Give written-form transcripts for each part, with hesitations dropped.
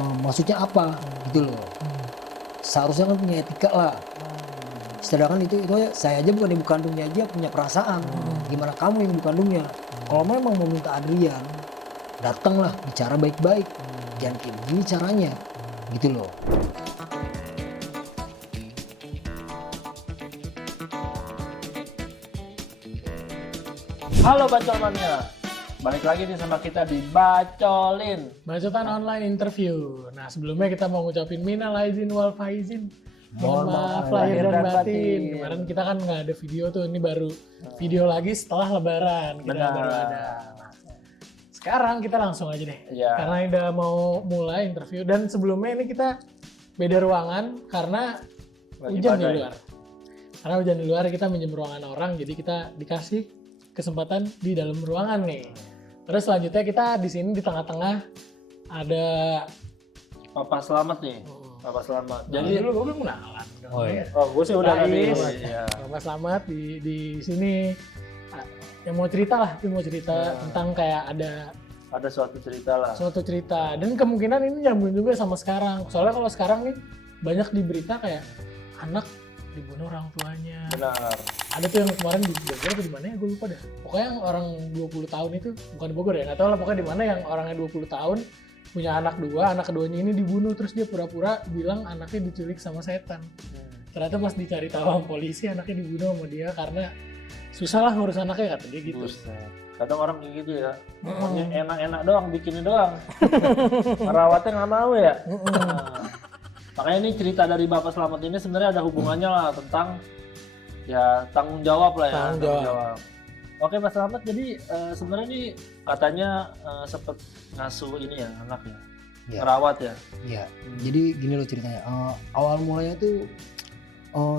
maksudnya apa gitu loh. Seharusnya kan punya etika lah. Sedangkan itu saya aja bukan ibu kandungnya aja punya perasaan. Gimana kamu yang ibu kandungnya? Kalau memang mau minta Adrian, datanglah bicara baik-baik. Jangan kayak begini caranya, gitu loh. Halo Bacolmania, balik lagi nih sama kita di Bacolin. Bacotan online interview. Nah sebelumnya kita mau ngucapin minal aizin wal faizin. Mohon maaf lahir dan batin. Kemarin kita kan nggak ada video tuh, ini baru video lagi setelah lebaran. Kita Benar. baru ada. Nah, sekarang kita langsung aja deh. Iya. Karena ini udah mau mulai interview dan sebelumnya ini kita beda ruangan karena Lagi hujan di badai. luar. Karena hujan di luar kita minjem ruangan orang, jadi kita dikasih kesempatan di dalam ruangan nih. Terus selanjutnya kita di sini di tengah-tengah ada Papa Selamat nih, Papa Selamat. jadi Jadi, dulu gue belum kenalan. Oh iya. oh gue sih udah tadi. Rais. Iya. Bapak Selamat di sini. Yang mau cerita lah, dia mau cerita tentang kayak ada Ada suatu cerita lah. suatu cerita dan kemungkinan ini nyambung juga sama sekarang. Soalnya kalau sekarang nih banyak di berita kayak anak dibunuh orang tuanya. Benar. Ada tuh yang kemarin di Bogor atau di mana ya, gue lupa dah. Pokoknya yang orang 20 tahun itu, bukan di Bogor ya, nggak tahu lah pokoknya di mana yang orangnya 20 tahun punya anak dua, anak keduanya ini dibunuh, terus dia pura-pura bilang anaknya diculik sama setan. Ternyata pas dicari tahu sama polisi anaknya dibunuh sama dia karena susah lah ngurus anaknya, kata dia gitu. Buset. Kadang orang kayak gitu ya, maunya enak-enak doang, bikinnya doang. Merawatnya nggak mau ya. Nah, makanya ini cerita dari Bapak Selamat ini sebenarnya ada hubungannya lah tentang ya tanggung jawab lah ya. Tanggung jawab. Oke Pak Selamat, jadi sebenarnya ini katanya sempet ngasuh ini ya anak ya, Iya. ngerawat ya. Iya. Jadi gini loh ceritanya. Awal mulanya tuh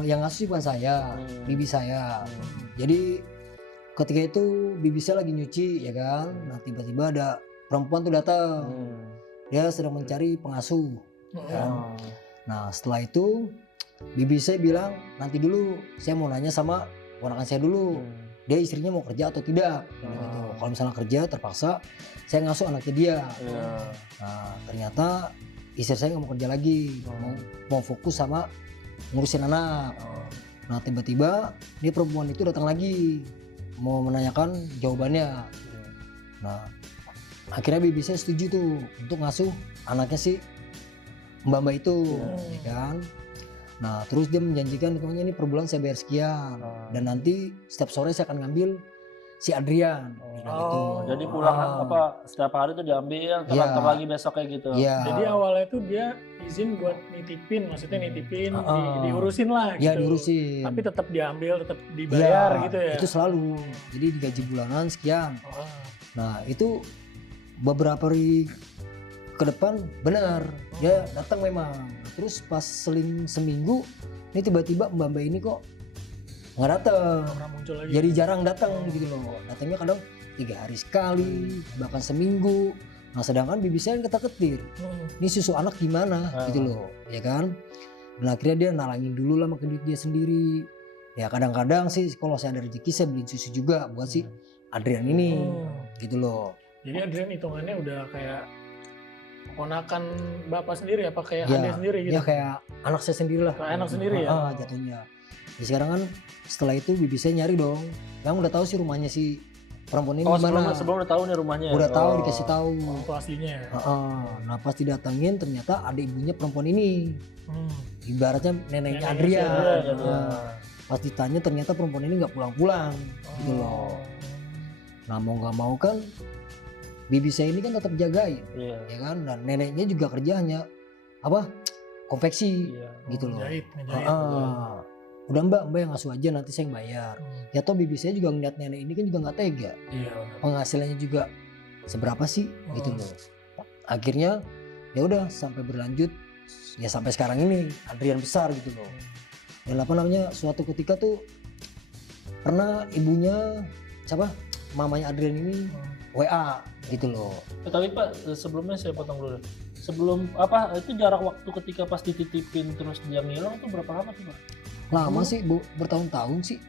yang ngasih bukan saya, bibi saya. Jadi ketika itu bibi saya lagi nyuci ya kan. Nah tiba-tiba ada perempuan tuh datang. Dia sedang mencari pengasuh. Kan? Nah setelah itu bibi saya bilang nanti dulu saya mau nanya sama ponakan saya dulu. Dia istrinya mau kerja atau tidak. Gitu. Kalau misalnya kerja terpaksa saya ngasuh anaknya dia. Iya. Nah ternyata istri saya nggak mau kerja lagi, mau fokus sama ngurusin anak. Nah tiba-tiba dia perempuan itu datang lagi mau menanyakan jawabannya. Nah akhirnya bibi saya setuju tuh untuk ngasuh anaknya si mbak-mbak itu, ya kan. Nah terus dia menjanjikan pokoknya ini per bulan saya bayar sekian dan nanti setiap sore saya akan ngambil si Adrian. Gitu. Jadi pulang apa setiap hari tuh diambil, terlantar lagi besok kayak gitu. Iya. Jadi awalnya tuh dia izin buat nitipin, maksudnya nitipin, diurusin lah gitu. Iya diurusin. Tapi tetap diambil, tetap dibayar Iya, gitu ya. Itu selalu. Jadi digaji bulanan sekian. Oh. Nah itu beberapa hari ke depan benar dia datang memang. Terus pas seling seminggu ini tiba-tiba mbak-mbak ini kok nggak datang. Pernah muncul lagi. Jadi jarang datang gitu loh. Datangnya kadang 3 hari sekali, bahkan seminggu. Nah sedangkan bibi saya kan ketar-ketir. Ini susu anak gimana gitu loh, ya kan? Dan akhirnya dia nalangin dulu lah makan duit dia sendiri. Ya kadang-kadang sih kalau saya ada rezeki saya beliin susu juga buat si Adrian ini, gitu loh. Jadi Adrian hitungannya udah kayak ponakan bapak sendiri apa kayak Ya, adik sendiri gitu? Ya kayak anak saya sendiri lah. Kayak anak sendiri ya? Jatuhnya. Ya sekarang kan setelah itu bibi saya nyari dong. Kamu udah tahu sih rumahnya si perempuan ini Oh gimana? sebelum udah tahu nih rumahnya. Udah tahu dikasih tahu. Itu aslinya ya? Nah pas didatengin ternyata adik ibunya perempuan ini. Ibaratnya neneknya Neneknya Adrian. si Adrian, Nah, pas ditanya ternyata perempuan ini nggak pulang-pulang gitu loh. Nah mau nggak mau kan bibi saya ini kan tetap jagain, Iya. ya kan? Dan neneknya juga kerjanya apa? Konveksi Iya. gitu loh. Ngejahit. Udah mbak yang ngasuh aja nanti saya yang bayar. Ya toh bibi saya juga ngeliat nenek ini kan juga nggak tega. Iya. Penghasilannya juga seberapa sih gitu loh. Akhirnya ya udah sampai berlanjut ya sampai sekarang ini Adrian besar gitu loh. Dan apa namanya suatu ketika tuh pernah ibunya siapa mamanya Adrian ini WA gitu loh. Tapi Pak sebelumnya saya potong dulu. Sebelum apa itu jarak waktu ketika pas dititipin terus dia ngilang tuh berapa lama tuh Pak? Lama sih bertahun-tahun sih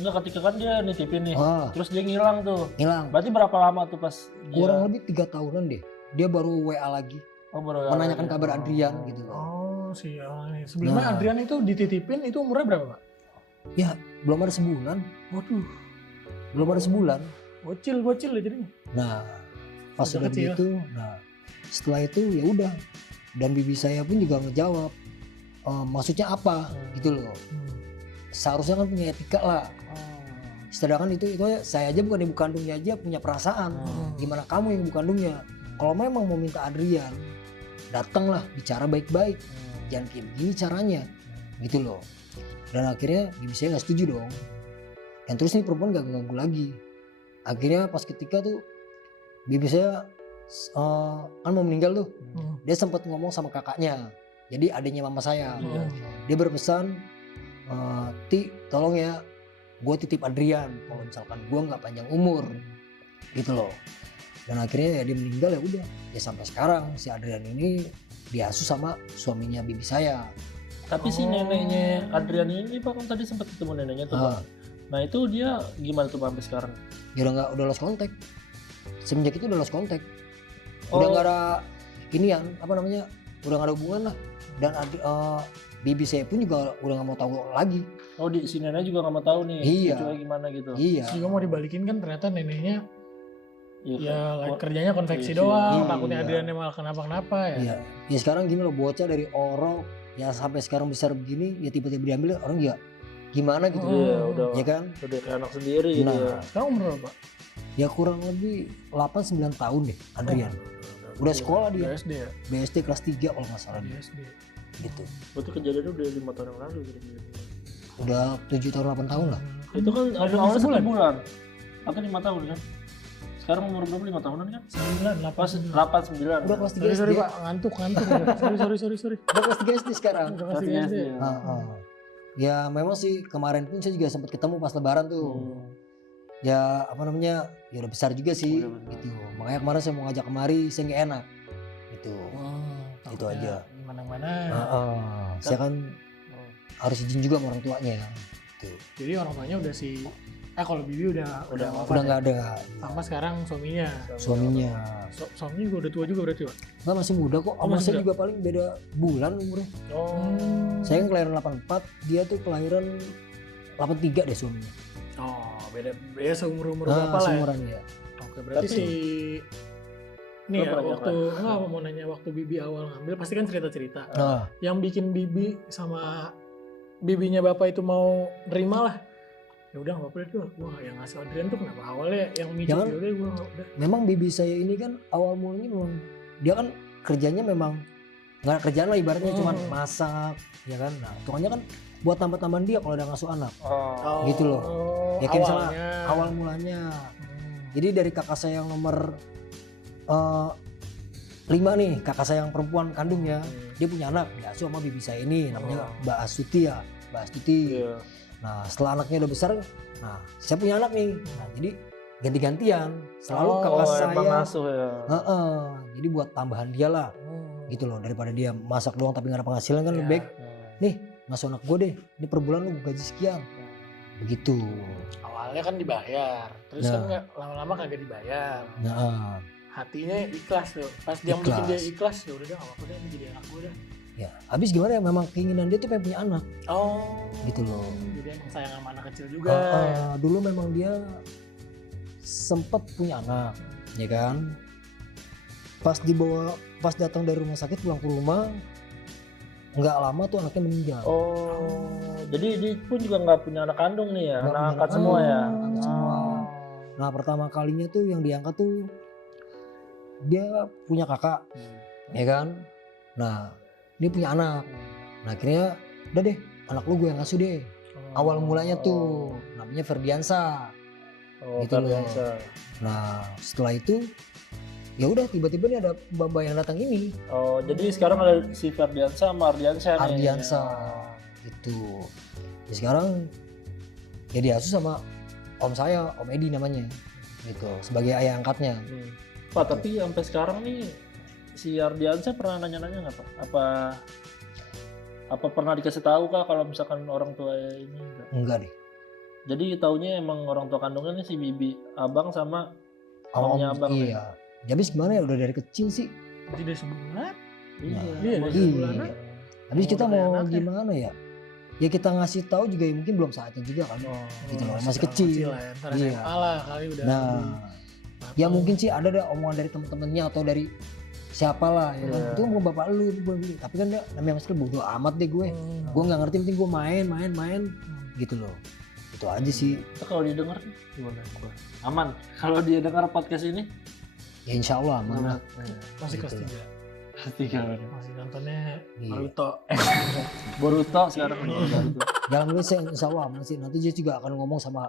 Enggak, ketika kan dia nitipin nih, Ah. terus dia ngilang tuh. hilang. Berarti berapa lama tuh pas dia? Kurang lebih 3 tahunan deh. Dia baru WA lagi. Oh, baru menanyakan lagi. kabar Adrian gitu loh. Oh, si orang ini. Sebelumnya Nah. Adrian itu dititipin itu umurnya berapa, Pak? Ya belum ada sebulan, Waduh, belum ada sebulan. bocil ya jadinya. Nah pas Udah udah kecil. begitu, nah setelah itu ya udah, dan bibi saya pun juga ngejawab, maksudnya apa gitu loh. Seharusnya kan punya etika lah. Sedangkan itu saya aja bukan ibu kandungnya aja punya perasaan. Gimana kamu yang ibu kandungnya? Kalau memang mau minta Adrian, datanglah bicara baik-baik. Jangan kayak begini caranya, gitu loh. Dan akhirnya bibi saya nggak setuju dong. Dan terus nih perempuan gak ganggu lagi. Akhirnya pas ketika tuh bibi saya kan mau meninggal tuh, dia sempat ngomong sama kakaknya. Jadi adiknya mama saya. Dia berpesan, Ti tolong ya, gue titip Adrian kalau misalkan gue nggak panjang umur, gitu loh. Dan akhirnya ya dia meninggal, ya udah, ya sampai sekarang si Adrian ini diasuh sama suaminya bibi saya. Tapi si neneknya Adrian ini Pak kan tadi sempat ketemu neneknya tuh Pak. Nah itu dia gimana tuh Pak sampai sekarang? Ya udah lost kontak. Semenjak itu udah lost kontak. Udah nggak ada inian, apa namanya, udah nggak ada hubungan lah. Dan bibi saya pun juga udah nggak mau tahu lagi. Oh si nenek juga nggak mau tahu nih. Iya. Cucunya gimana gitu. Iya. Terus juga mau dibalikin kan ternyata neneknya ya kan? kerjanya konveksi Iya. doang, Iya. takutnya Adriannya malah kenapa-kenapa ya. Iya. Ya sekarang gini loh, bocah dari Orok ya sampai sekarang besar begini, ya tiba-tiba diambil orang ya gimana gitu. Iya udah. Ya kan? Udah kayak anak sendiri gitu ya. Nah, Sekarang umur berapa? ya kurang lebih 8-9 tahun deh Adrian. Udah sekolah dia. Udah SD ya? BSD kelas 3 kalau nggak salah Di dia. SD. Gitu. Berarti kejadiannya udah 5 tahun yang lalu gitu. Udah 7 tahun 8 tahun lah. Itu kan Ada awalnya 1 sebulan? bulan. Atau 5 tahun kan? Sekarang umur berapa 5 tahunan kan? 9, Pas 8. 8 9. Udah kelas 3 Sorry, SD. sorry Pak, ngantuk. sorry. Udah kelas 3 SD sekarang. Udah Kelas kasih 3 SD. SD. Ya memang sih kemarin pun saya juga sempat ketemu pas lebaran tuh. Ya apa namanya, ya udah besar juga sih Udah besar. gitu. Makanya kemarin saya mau ngajak kemari, saya nggak enak gitu. Itu aja. Gimana-mana. Saya kan harus izin juga sama orang tuanya gitu. Jadi orang tuanya udah kalau Bibi udah wafat Udah ya? nggak ada. Sama sekarang suaminya. Suaminya Suaminya juga udah tua juga berarti Pak? nggak, masih muda kok. Oh, Sama masih saya muda. juga paling beda bulan umurnya. Saya kan kelahiran 84, dia tuh kelahiran 83 deh suaminya. Oh, beda ya seumur berapa lah ya? Seumuran ya. Oke, berarti Tapi- nih Lo ya, pernah waktu mau nanya waktu Bibi awal ngambil pasti kan cerita-cerita. Nah, Yang bikin Bibi sama bibinya Bapak itu mau nerima lah. Ya udah nggak apa-apa deh tuh, gua yang ngasih Adrian tuh kenapa awalnya yang micu Jangan. ya udah gua udah. memang bibi saya ini kan awal mulanya memang dia kan kerjanya memang nggak ada kerjaan lah, ibaratnya cuman masak ya kan. Nah tuangnya kan buat tambah-tambahan dia kalau udah ngasuh anak. Gitu loh. Ya kayak misalnya awalnya. awal mulanya. Jadi dari kakak saya yang nomor 5 nih, kakak saya yang perempuan kandungnya, dia punya anak, diasuh sama bibi saya ini, namanya Mbak Astuti ya, Mbak Astuti. Iya. Nah setelah anaknya udah besar, nah saya punya anak nih, nah jadi ganti-gantian, selalu kakak Oh, saya. emang ngasuh ya. Jadi buat tambahan dia lah, gitu loh, daripada dia masak doang tapi nggak ada penghasilan kan Iya. lebih baik, nih ngasuh anak gue deh, ini per bulan lu gaji sekian, begitu. Awalnya kan dibayar, terus Nah. kan nggak lama-lama kagak dibayar. Nah, Hatinya ikhlas tuh. Pas dia bikin Ikhlas. dia ikhlas, ya udah dah nggak apa-apa deh, ini jadi anak gue dah. ya habis gimana ya, memang keinginan dia tuh pengen punya anak, Oh, gitu loh. jadi emang sayang sama anak kecil juga. Dulu memang dia sempet punya anak, ya kan. Pas datang dari rumah sakit pulang ke rumah, nggak lama tuh anaknya meninggal. Oh, jadi dia pun juga nggak punya anak kandung nih ya, Nggak anak punya angkat anak semua ya. kandung, angkat semua. Nah pertama kalinya tuh yang diangkat tuh dia punya kakak, ya kan. Nah dia punya anak. Nah akhirnya udah deh, anak lu gue yang ngasuh deh. Awal mulanya tuh namanya Ferdiansa. Oh, gitu loh. Ferdiansa. Nah setelah itu ya udah tiba-tiba nih ada mbak yang datang ini, Oh, jadi sekarang ada si Ferdiansa sama Ardiansa nih. Ardiansa gitu. Ya sekarang ya diasuh sama om saya, Om Edi namanya, gitu, sebagai ayah angkatnya. Pak, tapi sampai sekarang nih si Ardiansa pernah nanya-nanya nggak Pak? Apa pernah dikasih tahu kah kalau misalkan orang tua ini enggak? Enggak deh. Jadi taunya emang orang tua kandungnya nih si bibi abang sama Om, Omnya abang nih. iya. Jadi gimana ya, udah dari kecil sih Berarti udah sebulan. Iya, Iya, bos. iya. Sebulanan. Habis kita Mau mau anaknya. gimana ya? Ya kita ngasih tahu juga ya mungkin belum saatnya juga kan. Gitu loh, masih kecil. lah ya. Ntar Iya. SMA lah kali udah. Nah, ya mungkin sih ada deh omongan dari temen-temennya atau dari siapa lah ya kan. Iya. Itu mau bapak lu, tapi kan dia namanya masih bodo amat deh gue. Gue nggak ngerti, penting gue main gitu loh. Itu aja sih. Itu kalau dia denger gimana? Aman. Kalau dia dengar podcast ini, Ya insya Allah aman lah. Masih kelas Gitu. 3. tiga. Masih nontonnya Iya. Naruto. Boruto sekarang Boruto. Jangan dulu sih insya Allah aman sih. Nanti dia juga akan ngomong sama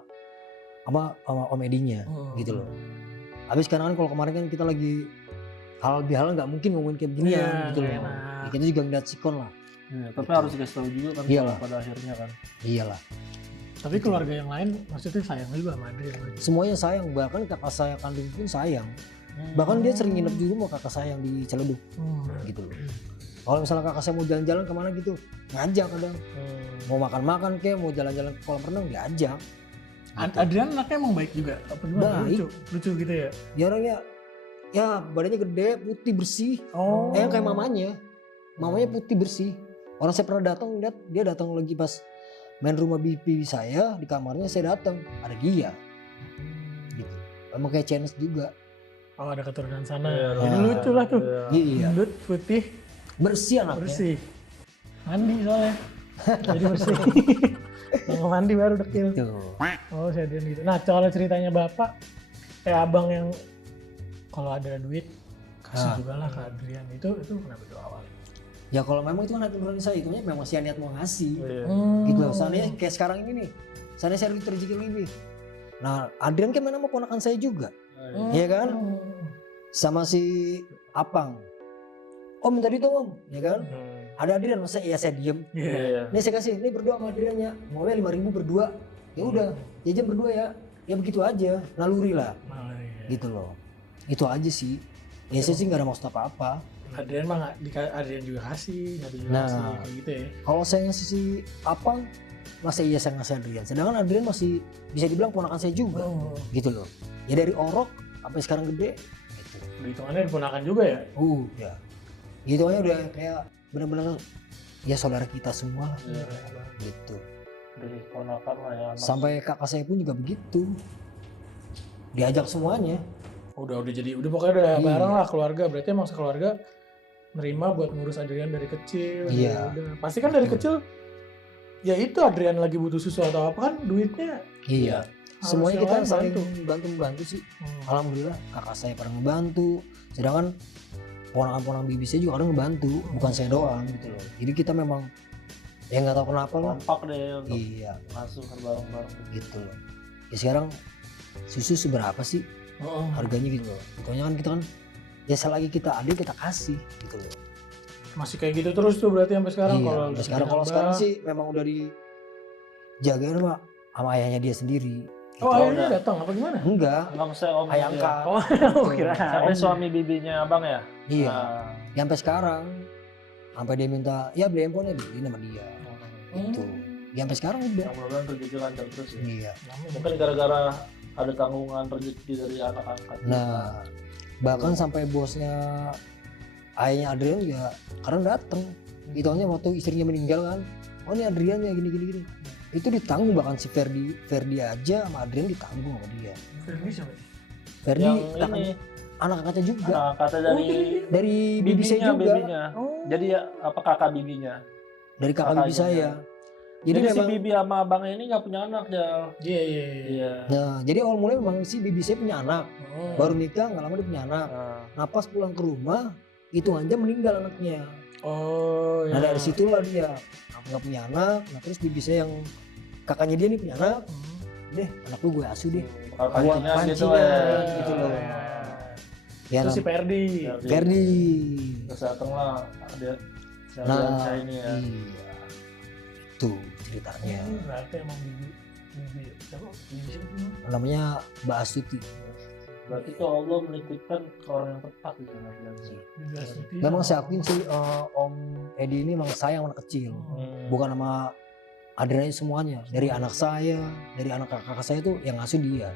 Om Edinya gitu loh. Habis sekarang kan kalau kemarin kan kita lagi halal bihalal nggak mungkin ngomongin kayak begini Iya, ya gitu loh. enak. Ya, kita juga ngeliat sikon lah. Iya, tapi Gitu. harus dikasih tahu juga kan Iyalah. pada akhirnya kan. Iyalah. Tapi keluarga yang lain maksudnya sayang juga sama Adrian. Semuanya sayang, bahkan kakak saya kandung pun sayang. Bahkan dia sering nginep di rumah kakak saya yang di Ciledug gitu loh. Kalau misalnya kakak saya mau jalan-jalan kemana gitu, ngajak kadang. Mau makan-makan kayak mau jalan-jalan ke kolam renang diajak. Gitu. Adrian anaknya emang baik juga. Apa gimana? Baik. Lucu gitu ya. Dia orangnya ya badannya gede, putih bersih. Oh. Kayak mamanya. Mamanya putih bersih. Orang saya pernah datang lihat dia datang lagi pas main rumah bibi saya di kamarnya, saya datang ada dia. Gitu. Emang kayak Chinese juga. Oh, ada keturunan sana. Iya, Jadi iya. lucu lah tuh. Iya. Gendut, putih, Bersih anaknya. bersih. Mandi soalnya. Jadi bersih. Kalau mandi baru dekil. Tuh. Oh, saya Adrian gitu. Nah, kalau ceritanya bapak, abang yang kalau ada duit kasih Ah. juga lah ke Adrian. Itu kenapa tuh awalnya? Ya kalau memang itu kan hati nurani saya, itunya memang saya niat mau ngasih. Iya. Gitu loh. Seandainya kayak sekarang ini nih, seandainya saya rezeki lebih. Nah, Adrian kan main sama ponakan saya juga. Iya kan? Sama si Apang. Om minta duit dong om, ya kan? Ada Adrian, masa iya saya diem. Iya. Nih saya kasih, nih berdua sama Adrian ya. Maunya 5.000 berdua. Ya udah, jajan berdua ya. Ya begitu aja, naluri lah. Gitu loh. Itu aja sih. Ya saya sih nggak ada maksud apa-apa. Adrian mah nggak Adrian juga kasih, nggak juga Nah. kasih kayak gitu ya. Kalau saya ngasih si Apang, masa iya saya ngasih Adrian. Sedangkan Adrian masih bisa dibilang ponakan saya juga. Gitu loh. Ya dari orok sampai sekarang gede. Gitu. Hitungannya diponakan juga ya. Ya. Gitu aja udah kayak benar-benar ya saudara kita semua lah. Iya. Gitu. Dari ponakan lah ya. Anak. Sampai kakak saya pun juga begitu. Diajak semuanya. Udah jadi pokoknya udah Iya. bareng lah keluarga. Berarti emang sekeluarga nerima buat ngurus Adrian dari kecil. Iya. Udah. Pasti kan dari kecil ya itu Adrian lagi butuh susu atau apa kan duitnya Iya. harus Semuanya yang kita lain saling bantu. bantu sih. Alhamdulillah kakak saya pernah ngebantu. Sedangkan ponakan-ponakan bibi saya juga kadang ngebantu, bukan saya doang gitu loh. Jadi kita memang ya nggak tahu kenapa lah. Kompak deh untuk Iya, masuk ke bareng-bareng. gitu loh. Ya sekarang susu seberapa sih Oh. harganya gitu loh. Pokoknya kan kita kan ya selagi kita adil kita kasih gitu loh. Masih kayak gitu terus tuh berarti sampai sekarang Iya, kalau sampai sekarang kalau nambah. sekarang sih memang udah dijagain sama ayahnya dia sendiri. Oh, Gitu. akhirnya udah. datang apa gimana? Enggak, Abang saya om. ayah angkat. Oh, kira. Sampai suami bibinya abang ya? Iya. Nah, Ya, sampai sekarang sampai dia minta ya beli handphone ya beli nama dia gitu. Ya sampai sekarang udah. mudah-mudahan rezeki lancar terus ya. Iya. Mungkin gara-gara ada tanggungan rezeki dari anak angkat. Nah, bahkan sampai bosnya ayahnya Adrian ya kadang dateng. Itu waktu istrinya meninggal kan. Oh ini Adrian ya gini. Itu ditanggung bahkan si Ferdi aja sama Adrian ditanggung sama dia. Ferdi siapa? Ferdi Yang kakaknya, ini anak kakaknya juga kata dari dari bibi saya juga. bibinya. Oh. Jadi ya apa kakak bibinya? Dari kakak bibi Kakaknya. saya. Jadi, Jadi si memang bibi sama abangnya ini nggak punya anak ya. Iya. Iya. nah, jadi awal mulai memang si bibi saya punya anak. Oh. Baru nikah nggak lama dia punya anak. Nah, Nah pas pulang ke rumah itu aja meninggal anaknya. Oh, Nah ya. dari situlah dia nggak punya anak. Nah terus bibi saya yang kakaknya dia nih punya anak. Deh anak lu gue asuh deh. bakal Buat pancingan gitu pancingan, ya. gitu loh. Ya. Ya Terus si Ferdi. Ferdi. Terus dateng lah dia. Nah saya ini ya. iya. Itu ceritanya. Berarti emang bibi siapa? Bibi siapa? Namanya Mbak Astuti. Berarti tuh Allah menitipkan ke orang yang tepat gitu kan. Bibi Astuti. Memang saya akuin sih Om Edi ini memang sayang anak kecil. Bukan sama Adrian semuanya. Dari anak saya, dari anak kakak saya tuh yang ngasuh dia.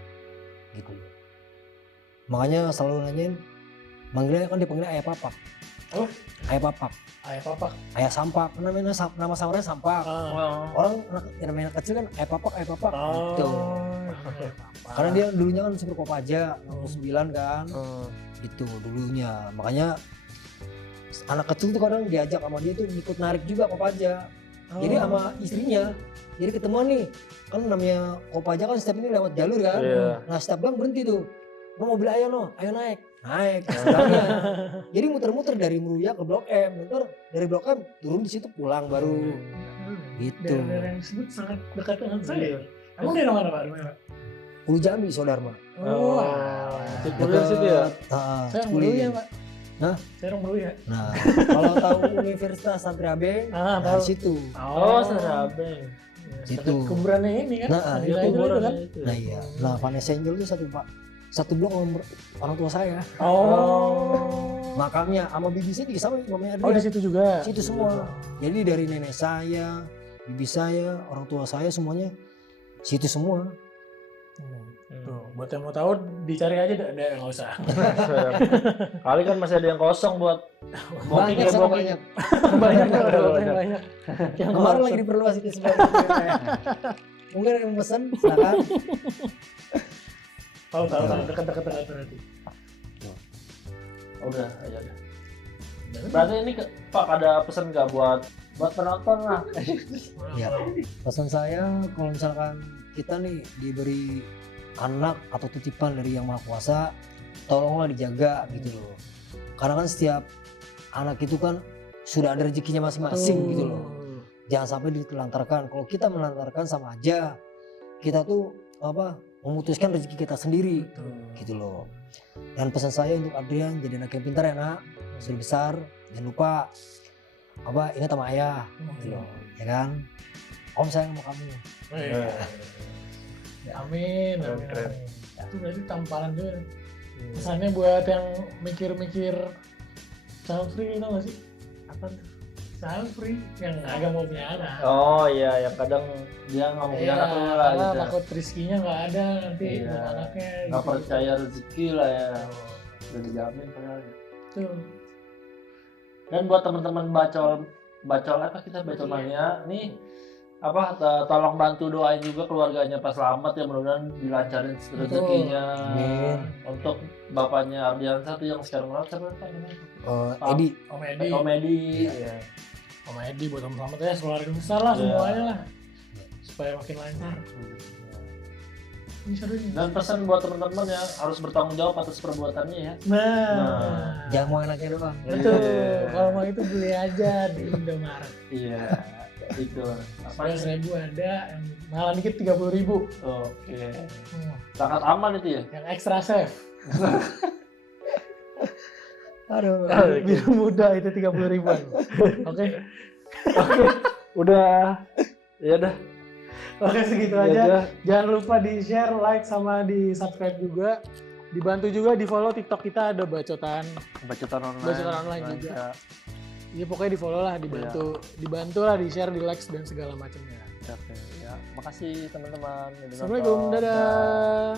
Gitu. Makanya selalu nanyain, Manggilnya kan dipanggilnya ayah papak. Apa? Ayah papak. Ayah papak. Ayah sampak. Namanya nama samarnya sampak. Oh. Orang yang namanya anak kecil kan ayah papak gitu. Ayah papak. Karena dia dulunya kan Super Kopaja 69 kan. Hmm. Itu dulunya. Makanya anak kecil tuh kadang diajak sama dia tuh ikut narik juga Kopaja. Jadi sama istrinya. Jadi ketemuan nih. Kan namanya Kopaja kan setiap ini lewat jalur kan. Iya. Nah setiap gang berhenti tuh. Lo mobil ayo no, ayo naik. Naik. Sebelahnya. Jadi muter-muter dari Meruya ke Blok M. Ntar dari Blok M turun di situ pulang baru. Gitu. Daerah yang disebut sangat dekat dengan saya. Emang daerah mana Pak? Rumahnya, Pak? Ulu Jambi Sodarma. Oh. alah. Cipulir situ ya. Saya orang Meruya Pak. Hah? Saya orang Meruya. Nah, kalau tahu Universitas Santri Abeng, Ah, nah tahu. di situ. Oh, Serabeng. Situ. Dekat kuburannya ini kan. Nah, Di itu Raja kuburan itu kan. itu. Nah iya. Nah, Vanessa Angel itu satu blok sama orang tua saya. Oh. Makamnya sama bibi saya juga sama mamanya Oh, di Adrian. situ juga. Situ semua. Jadi dari nenek saya, bibi saya, orang tua saya semuanya situ semua. Tuh, buat yang mau tahu dicari aja nggak usah. Kali kan masih ada yang kosong buat booking Banyak ya, sama booking. banyak. banyak Ada ada banyak. yang banyak. Yang Kemarin kosong. lagi diperluas itu sebenarnya. Mungkin ada yang pesan, silakan. Tahu dekat berarti. Udah, aja udah. Berarti ini Pak ada pesan nggak buat penonton lah? Ya, pesan saya kalau misalkan kita nih diberi anak atau titipan dari Yang Maha Kuasa, tolonglah dijaga gitu loh. Karena kan setiap anak itu kan sudah ada rezekinya masing-masing gitu loh. Jangan sampai ditelantarkan. Kalau kita menelantarkan sama aja kita tuh memutuskan rezeki kita sendiri gitu loh. Dan pesan saya untuk Adrian, jadi anak yang pintar ya nak, sudah besar, jangan lupa ingat sama ayah gitu loh, ya kan? Om sayang sama kamu. Amin. Keren. Itu berarti tamparan juga. Pesannya buat yang mikir-mikir child free, tau gak sih? Apa tuh? Child free yang agak mau punya anak. Oh iya, yang kadang dia nggak mau punya anak dulu lah karena gitu. takut rezekinya nggak ada nanti Iya. untuk anaknya. Nggak gitu. percaya rezeki lah ya. Udah dijamin padahal. Tuh. Dan buat teman-teman bacol apa kita bacol mania nih tolong bantu doain juga keluarganya Pak Slamet ya, mudah-mudahan dilancarin rezekinya. Amin. Untuk bapaknya Ardian satu yang sekarang siapa namanya? Edi. Om Edi. Komedi. Iya. Om Edi buat Om Slamet ya, keluarga besar lah Iya. semuanya lah. Supaya makin lancar. Ini seru nih. Dan pesan buat teman-teman ya, harus bertanggung jawab atas perbuatannya ya. Nah. Jangan mau anaknya doang. Betul. Iya. Kalau mau itu beli aja di Indomaret. Iya. Itu. Apa 11.000 ada, yang malah dikit 30.000. Oke. Sangat aman itu ya. Yang extra safe. Aduh. Biru muda itu 30.000-an. Oke. Udah. Ya udah. Oke, segitu Ya aja. udah. Jangan lupa di-share, like, sama di-subscribe juga. Dibantu juga di-follow TikTok kita, ada bacotan. Bacotan online. Bacotan online juga. Ya pokoknya di-follow lah, dibantu lah, di-share, di-like dan segala macamnya. Oke. Ya, makasih teman-teman. Assalamualaikum, dadah.